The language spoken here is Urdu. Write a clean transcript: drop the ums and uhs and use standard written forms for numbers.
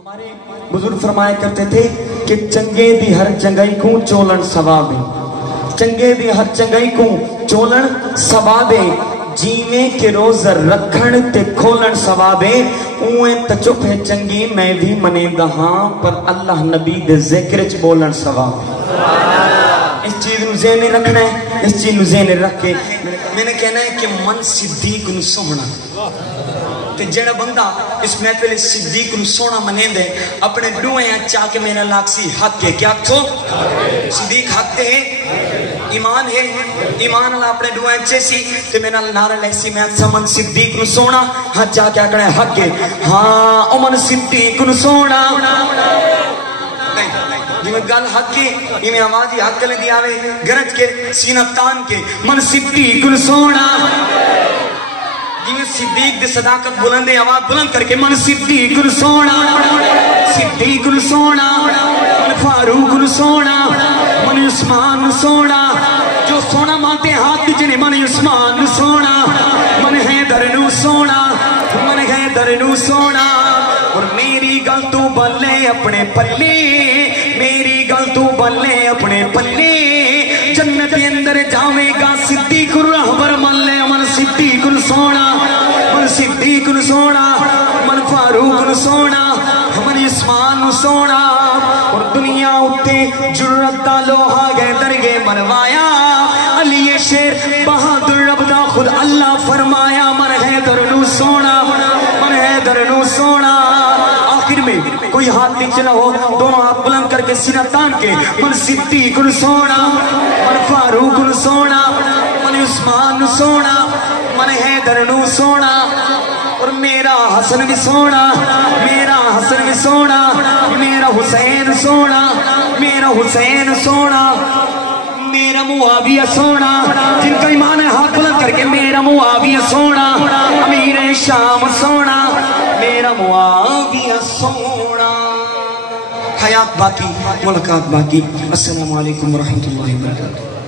ہمارے بزرگ فرمایا کرتے تھے کہ چنگے دی ہر چنگائی کو چولن ثواب ہے، چنگے دی ہر چنگائی کو چولن ثواب ہے، جیویں کے روز رکھن تے کھولن ثواب ہے، اویں تچپ ہے چنگی میں بھی منے دہاں پر اللہ نبی دے ذکر چ بولن ثواب ہے۔ اس چیز نو ذہن رکھنا ہے، اس چیز نو ذہن رکھ کے میں نے کہنا ہے کہ من صدیق نو سونا تے جڑا بندہ اس محفل صدیق نو سونا منے دے اپنے ڈوئیں چاہ کے میرا لاکسی حق ہے، کیا تو صدیق حق تے ہے، ایمان ہے، ایمان اللہ اپنے ڈوئیں چیسی تے میرا نعرہ لیسی میں من صدیق نو سونا ہاں چاہ کیا کرے حق ہے، ہاں امن صدیق نو سونا جی میں گل حق کی یہ میں آوازی حق لے دی آوے گرج کے سینہ تان کے من صدیق نو سونا صدیق دے صداقت بلندے آواز بلند کر کے من صدیق نو سونا، صدیق نو سونا، من فاروق نو سونا، من عثمان نو سونا، جو سونا مانتے ہاتھ جنے من عثمان نو سونا، من حیدر نو سونا، من حیدر نو سونا، اور میری گل تو بلے اپنے پلے، میری گل تو بلے اپنے پلے، جنت اندر جاوے گا صدیق رہبر ملے من صدیق نو سونا، من صدیق نو سونا، من فاروق نو سونا، من عثمان نو سونا، اور دنیا اتے جرت دا لوہا گئے درگے منوایا، علی شیر بہادر رب دا خود اللہ فرمایا، من حیدر نو سونا، من حیدر نو سونا۔ آخر میں کوئی ہاتھ نیچے نہ ہو، دونوں ہاتھ بلند کر کے سینہ تان کے من صدیق نو سونا، من فاروق نو سونا، من عثمان نو سونا، من حیدر نو سونا، اور میرا حسن بھی سونا، میرا حسن بھی سونا، میرا حسین سونا، میرا حسین سونا، میرا معاویہ سونا، جن کا ایمان ہے ہاتھ بلند کر کے میرا معاویہ سونا، امیر شام سونا، میرا معاویہ سونا۔ حیات باقی، ملاقات باقی۔ السلام علیکم ورحمۃ اللہ وبرکاتہ۔